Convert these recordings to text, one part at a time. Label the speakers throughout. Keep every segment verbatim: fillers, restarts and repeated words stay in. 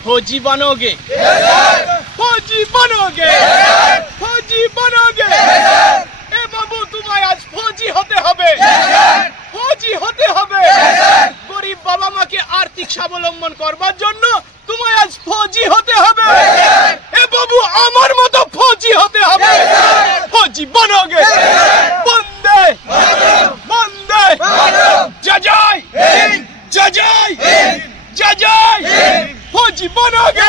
Speaker 1: फौजी बनोगे, फौजी बनोगे, फौजी बनोगे। ए बाबू तुम्हें आज फौजी होते হবে, फौजी होते হবে। गरीब बाबा मा के आर्थिक स्वावलम्बन करবার জন্য तुम्हें आज फौजी होते হবে। ए बाबू আমার মতো फौजी होते হবে, फौजी बनोगे। बंदे बंदे जय जय जय जय फौजी बनोगे।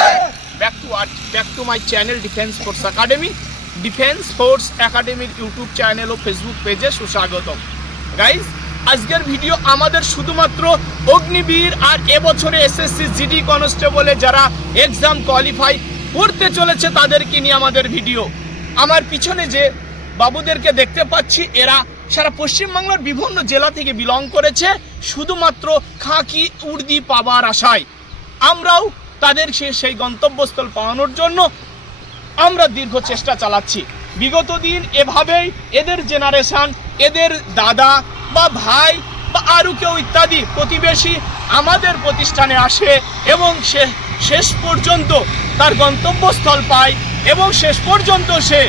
Speaker 1: Back to our back to my channel defence force academy. Defence force एकेडमिर यूट्यूब चैनल और फेसबुक पेजे सुस्वागतम। गाइज আজকের ভিডিও আমাদের শুধুমাত্র অগ্নিবীর আর এবছরে এসএসসি জিডি কনস্টেবলে যারা এক্সাম কোয়ালিফাই করতে চলেছে তাদেরকে নিয়ে আমাদের ভিডিও। আমার পিছনে যে বাবুদেরকে দেখতে পাচ্ছি এরা সারা পশ্চিমবাংলার বিভিন্ন জেলা থেকে বিলং করেছে শুধুমাত্র খাকি উর্দি পাবার আশায়। আমরাও তাদের সেই গন্তব্যস্থল পাওয়ানোর জন্য আমরা দীর্ঘ চেষ্টা চালাচ্ছি। বিগত দিন এভাবেই এদের জেনারেশন, এদের দাদা বা ভাই বা আরও কেউ ইত্যাদি প্রতিবেশী আমাদের প্রতিষ্ঠানে আসে এবং সে শেষ পর্যন্ত তার গন্তব্যস্থল পায় এবং শেষ পর্যন্ত সে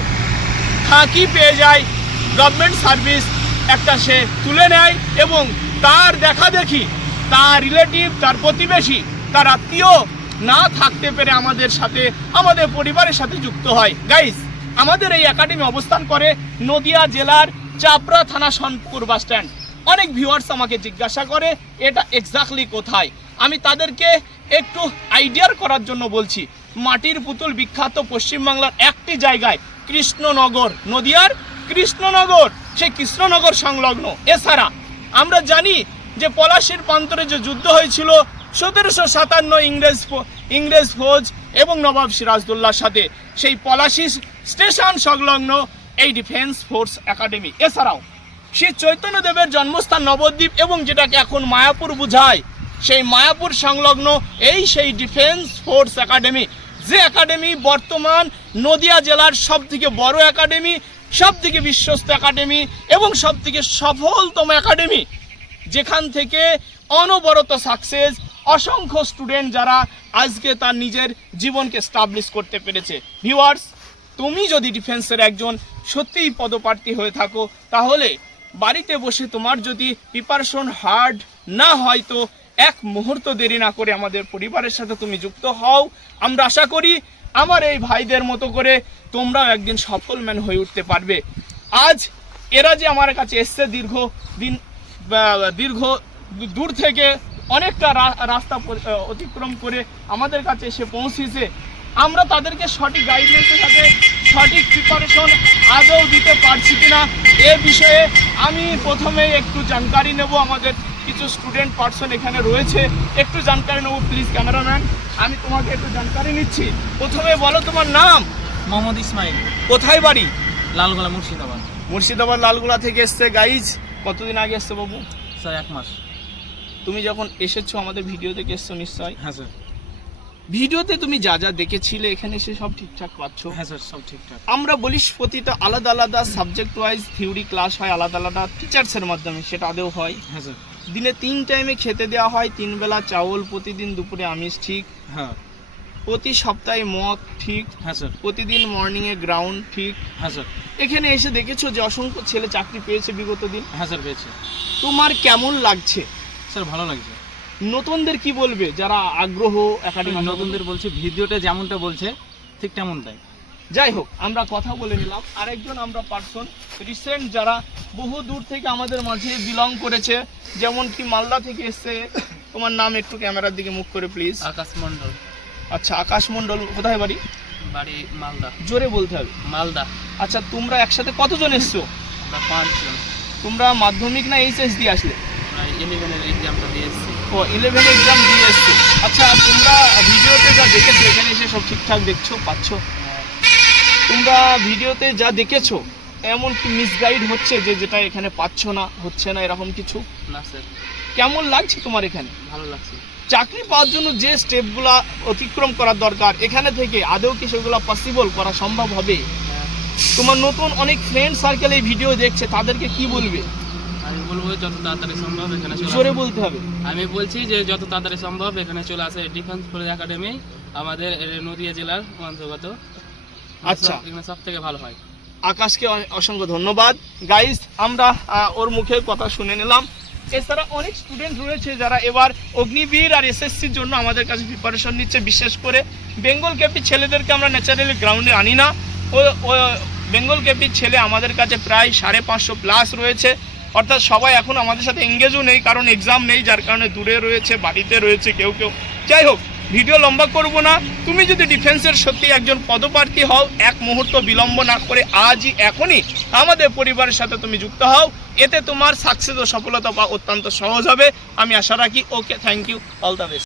Speaker 1: খাকি পেয়ে যায়, গভর্নমেন্ট সার্ভিস একটা সে তুলে নেয় এবং তার দেখা দেখি তার রিলেটিভ, তার প্রতিবেশী, তার আত্মীয় না থাকতে পেরে আমাদের সাথে আমাদের পরিবারের সাথে যুক্ত হয়। গাইস আমাদের এই একাডেমি অবস্থান করে নদিয়া জেলার চাপড়া থানা সনপুর বাস স্ট্যান্ড। অনেক ভিউয়ার্স আমাকে জিজ্ঞাসা করে এটা এক্স্যাক্টলি কোথায়। আমি তাদেরকে একটু আইডিয়ার করার জন্য বলছি। মাটির পুতুল বিখ্যাত পশ্চিমবাংলার একটি জায়গায় কৃষ্ণনগর, নদিয়ার কৃষ্ণনগর, সেই কৃষ্ণনগর সংলগ্ন। এছাড়া আমরা জানি যে পলাশীর প্রান্তরে যে যুদ্ধ হয়েছিল সতেরোশো সাতান্ন ইংরেজ ইংরেজ ফৌজ এবং নবাব সিরাজদৌল্লার সাথে, সেই পলাশী স্টেশন সংলগ্ন এই ডিফেন্স ফোর্স একাডেমি। এছাড়াও শ্রী চৈতন্যদেবের জন্মস্থান নবদ্বীপ এবং যেটাকে এখন মায়াপুর বোঝায় সেই মায়াপুর সংলগ্ন এই সেই ডিফেন্স ফোর্স একাডেমি, যে একাডেমি বর্তমান নদিয়া জেলার সবথেকে বড় একাডেমি, সবথেকে বিশ্বস্ত একাডেমি এবং সবথেকে সফলতম একাডেমি, যেখান থেকে অনবরত সাকসেস অসংখ্য স্টুডেন্ট যারা আজকে তার নিজের জীবনকে স্টাবলিশ করতে পেরেছে। ভিউয়ার্স, তুমি যদি ডিফেন্সের একজন সত্যিই পদপ্রার্থী হয়ে থাকো তাহলে বাড়িতে বসে তোমার যদি প্রিপারেশন হার্ড না হয় তো এক মুহূর্ত দেরি না করে আমাদের পরিবারের সাথে তুমি যুক্ত হও। আমরা আশা করি আমার এই ভাইদের মতো করে তোমরাও একদিন সফল ম্যান হয়ে উঠতে পারবে। আজ এরা যে আমার কাছে এসছে দীর্ঘ দিন দীর্ঘ দূর থেকে অনেকটা রাস্তা অতিক্রম করে আমাদের কাছে এসে পৌঁছেছে, আমরা তাদেরকে সঠিক গাইডলাইনের সাথে সঠিক প্রিপারেশন আদৌ দিতে পারছি কিনা এ বিষয়ে আমি প্রথমে একটু জানকারি নেব। আমাদের কিছু স্টুডেন্ট পার্সন এখানে রয়েছে, একটু জানকারি নেব। প্লিজ ক্যামেরাম্যান, আমি তোমাকে একটু জানকারি নিচ্ছি। প্রথমে বলো তোমার নাম।
Speaker 2: মোহাম্মদ ইসমাইল।
Speaker 1: কোথায় বাড়ি?
Speaker 2: লালগোলা, মুর্শিদাবাদ।
Speaker 1: মুর্শিদাবাদ লালগোলা থেকে এসছে। গাইজ কতদিন আগে এসছে বাবু?
Speaker 2: স্যার এক মাস।
Speaker 1: তুমি যখন এসেছো আমাদের ভিডিও দেখে এসছো নিশ্চয়?
Speaker 2: হ্যাঁ স্যার।
Speaker 1: ভিডিওতে তুমি যা যা দেখেছিলে এখানে এসে সব ঠিকঠাক পাচ্ছ?
Speaker 2: হ্যাঁ স্যার, সব ঠিকঠাক।
Speaker 1: আমরা বলি প্রতিটা আলাদা আলাদা সাবজেক্ট ওয়াইজ থিওরি ক্লাস হয় আলাদা আলাদা টিচার্সের মাধ্যমে, সেটা আদেও হয়?
Speaker 2: হ্যাঁ স্যার।
Speaker 1: দিনে তিন টাইমে খেতে দেওয়া হয়, তিন বেলা চাউল, প্রতিদিন দুপুরে আমিষ, ঠিক?
Speaker 2: হ্যাঁ।
Speaker 1: প্রতি সপ্তাহে মদ, ঠিক?
Speaker 2: হ্যাঁ স্যার।
Speaker 1: প্রতিদিন মর্নিংয়ে গ্রাউন্ড, ঠিক?
Speaker 2: হ্যাঁ স্যার।
Speaker 1: এখানে এসে দেখেছো যে অসংখ্য ছেলে চাকরি পেয়েছে বিগত দিন।
Speaker 2: হ্যাঁ স্যার, পেয়েছে।
Speaker 1: তোমার কেমন লাগছে?
Speaker 2: স্যার ভালো লাগছে।
Speaker 1: নতুনদের কি বলবে যারা আগ্রহ একাডেমি?
Speaker 2: নতুনদের বলছে ভিডিওটা যেমনটা বলছে ঠিক তেমনটাই।
Speaker 1: যাই হোক, আমরা কথা বলে নিলাম। আরেকজন আমরা পার্সন রিসেন্ট যারা বহু দূর থেকে আমাদের মাঝে বিলং করেছে, যেমন কি মালদা থেকে এসছে। তোমার নাম একটু ক্যামেরার দিকে মুখ করে প্লিজ।
Speaker 2: আকাশ মণ্ডল।
Speaker 1: আচ্ছা, আকাশ মণ্ডল। কোথায় বাড়ি?
Speaker 2: বাড়ি মালদা।
Speaker 1: জোরে বলতে হবে।
Speaker 2: মালদা।
Speaker 1: আচ্ছা, তোমরা একসাথে কতজন এসছো?
Speaker 2: আমরা পাঁচজন।
Speaker 1: তোমরা মাধ্যমিক না এইচএস দিয়ে আসলে?
Speaker 2: আমরা ইলেভেনের এক্সামটা দিয়ে এসেছি।
Speaker 1: ও, ইলেভেন এক্সাম দিয়ে এসছো। আচ্ছা, তোমরা ভিডিওতে যা দেখেছো এখানে এসে সব ঠিকঠাক দেখছো পাচ্ছ? তোমরা ভিডিওতে যা দেখেছো এমন কি মিসগাইড হচ্ছে যে যেটা এখানে পাচ্ছ না, হচ্ছে না, এরকম কিছু?
Speaker 2: না স্যার।
Speaker 1: কেমন লাগছে তোমার এখানে?
Speaker 2: ভালো লাগছে।
Speaker 1: চাকরি পাওয়ার জন্য যে স্টেপগুলো অতিক্রম করার দরকার এখানে থেকে আদৌ কি সেগুলো পসিবল করা সম্ভব হবে? তোমার নতুন অনেক ফ্রেন্ড সার্কেল এই ভিডিও দেখছে, তাদেরকে কি বলবে?
Speaker 2: আমি বলবো যত তাড়াতাড়ি সম্ভব এখানে চলে
Speaker 1: জোরে
Speaker 2: আসে।
Speaker 1: বলতে হবে।
Speaker 2: আমি বলছি যে যত তাড়াতাড়ি সম্ভব এখানে চলে আসে ডিফেন্স ফোর্স একাডেমি, আমাদের এ নদীয়া জেলার অন্তর্গত।
Speaker 1: আচ্ছা।
Speaker 2: এখানে সব থেকে ভালো হয়।
Speaker 1: আকাশকে অ- অসংখ্য ধন্যবাদ। গাইস, আমরা আহ, ওর মুখে কথা শুনে নিলাম। এছাড়া অনেক স্টুডেন্ট রয়েছে যারা এবার অগ্নিবীর আর এসএসসির জন্য আমাদের কাছে প্রিপারেশন নিচ্ছে। বিশেষ করে বেঙ্গল কেপি ছেলেদেরকে আমরা ন্যাচারালি গ্রাউন্ডে আনি না। ও ও বেঙ্গল কেপির ছেলে আমাদের কাছে প্রায় সাড়ে পাঁচশো প্লাস রয়েছে। অর্থাৎ সবাই এখন আমাদের সাথে এঙ্গেজও নেই, কারণ এক্সাম নেই, যার কারণে দূরে রয়েছে, বাড়িতে রয়েছে কেউ কেউ। যাই হোক, ভিডিও লম্বা করব না। তুমি যদি ডিফেন্সের সত্যি একজন পদপ্রার্থী হও, এক মুহূর্ত বিলম্ব না করে আজই এখনই আমাদের পরিবারের সাথে তুমি যুক্ত হও। এতে তোমার সাকসেস ও সফলতা পাওয়া অত্যন্ত সহজ হবে, আমি আশা রাখি। Okay, thank you, all the best.